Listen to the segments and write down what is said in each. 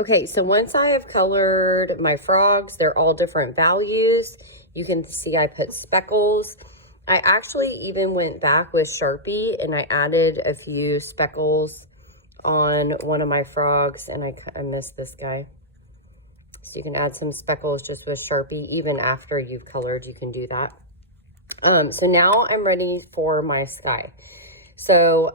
Okay, so once I have colored my frogs, they're all different values. You can see I put speckles. I actually even went back with Sharpie and I added a few speckles on one of my frogs, and I missed this guy. So you can add some speckles just with Sharpie. Even after you've colored, you can do that. So now I'm ready for my sky. So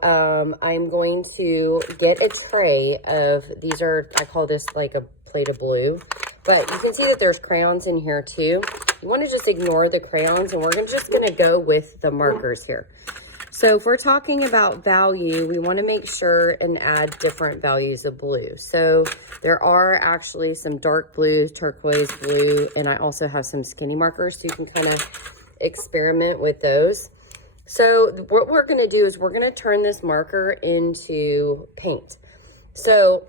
I'm going to get a tray of, these are, I call this like a plate of blue, but you can see that there's crayons in here too. You want to just ignore the crayons, and we're just going to go with the markers here. So if we're talking about value, we want to make sure and add different values of blue. So there are actually some dark blue, turquoise blue, and I also have some skinny markers, so you can kind of experiment with those. So what we're going to do is we're going to turn this marker into paint. So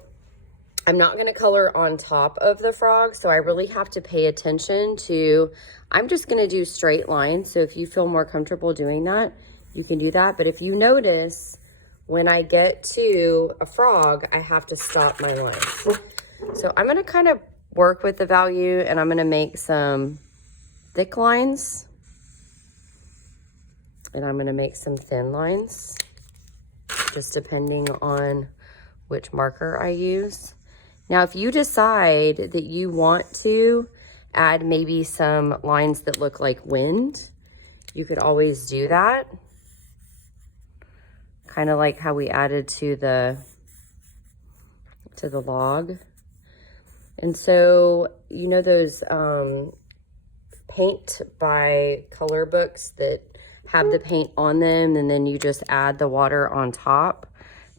I'm not going to color on top of the frog, so I really have to pay attention to, I'm just going to do straight lines. So if you feel more comfortable doing that, you can do that. But if you notice, when I get to a frog, I have to stop my lines. So I'm going to kind of work with the value, and I'm going to make some thick lines. And I'm going to make some thin lines, just depending on which marker I use. Now, if you decide that you want to add maybe some lines that look like wind, you could always do that. Kind of like how we added to the log. And so, you know those paint by color books that have the paint on them and then you just add the water on top?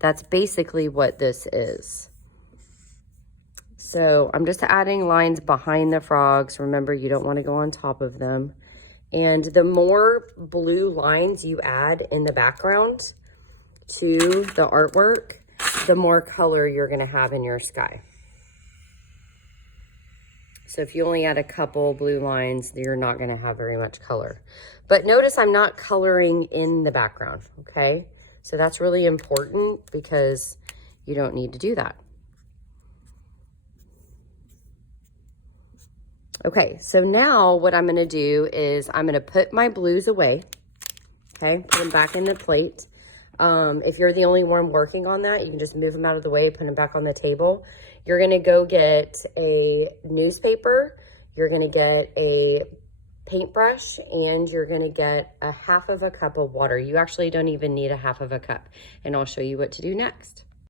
That's basically what this is. So I'm just adding lines behind the frogs. Remember, you don't want to go on top of them. And the more blue lines you add in the background to the artwork, the more color you're going to have in your sky. So if you only add a couple blue lines, you're not going to have very much color. But notice I'm not coloring in the background, okay? So that's really important because you don't need to do that. Okay, so now what I'm going to do is I'm going to put my blues away, okay? Put them back in the plate. If you're the only one working on that, you can just move them out of the way, put them back on the table. You're going to go get a newspaper, you're going to get a paintbrush, and you're going to get a half of a cup of water. You actually don't even need a half of a cup, and I'll show you what to do next.